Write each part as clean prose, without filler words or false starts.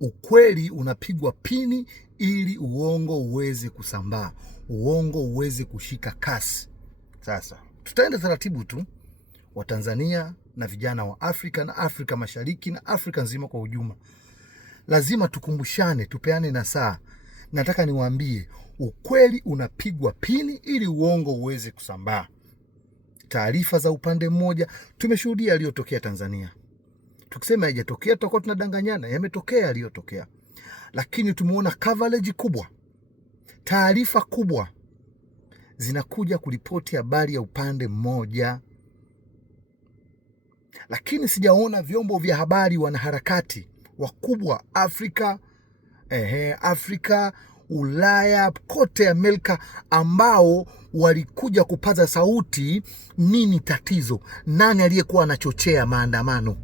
ukweli unapigwa pini ili uongo uweze kusambaa, uongo uweze kushika kasi. Sasa tutaenda taratibu tu, Watanzania na vijana wa Afrika na Afrika Mashariki na Afrika nzima kwa ujumla, lazima tukumbushane, tupeane nasaha. Nataka niwaambie, ukweli unapigwa pini ili uongo uweze kusambaa. Taarifa za upande mmoja, tumeshuhudia yaliyotokea Tanzania. Tukisema haijatokea tutakuwa tunadanganyana, yametokea yaliyotokea. Lakini tumeona coverage kubwa, taarifa kubwa zinakuja kuripoti habari ya upande mmoja. Lakini sijaona vyombo vya habari, wanaharakati wakubwa Afrika, Ulaya, kote Amerika, ambao walikuja kupaza sauti nini tatizo, nani aliyekuwa anachochea maandamano,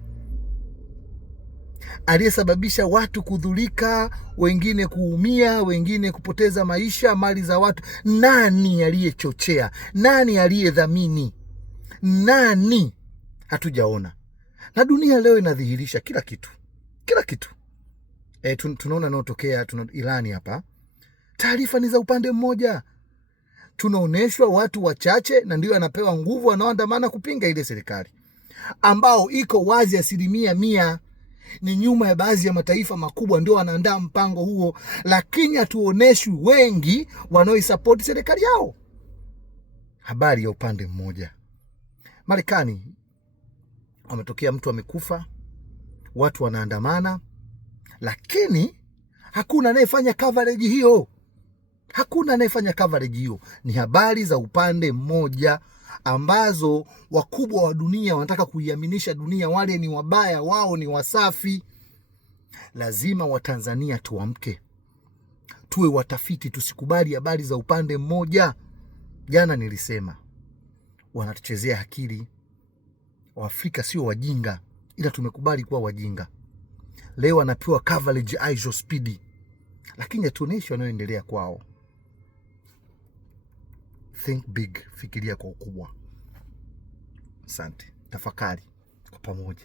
aliyesababisha watu kudhurika, wengine kuumia, wengine kupoteza maisha, mali za watu. Nani aliyechochea? Nani aliyedhamini? Nani? Hatujaona. Na dunia leo inadhihirisha kila kitu. Tunaona naotokea Irani hapa, taarifa ni za upande mmoja. Tunaoneshwa watu wachache na ndio anapewa nguvu, wanaoandamana kupinga ile serikali ambao iko wazi 100% ni nyuma ya baadhi ya mataifa makubwa, ndio wanaandaa mpango huo. Lakini hatuoneshwi wengi wanaoisupport serikali yao. Habari ya upande mmoja. Marekani wametokea mtu amekufa, watu wanaandamana, lakini hakuna anayefanya coverage hiyo. Ni habari za upande mmoja ambazo wakubwa wa dunia wanataka kuiaminisha dunia wale ni wabaya, wao ni wasafi. Lazima Watanzania tuamke, tuwe watafiti, tusikubali habari za upande mmoja. Jana nilisema wanatuchezea akili. Waafrika sio wajinga, ila tumekubali kuwa wajinga. Leo anapewa coverage ISO speed, lakini hatuoneshi wanayoendelea kwao. Think big, fikiria kwa ukubwa. Asante, tafakari kwa pamoja.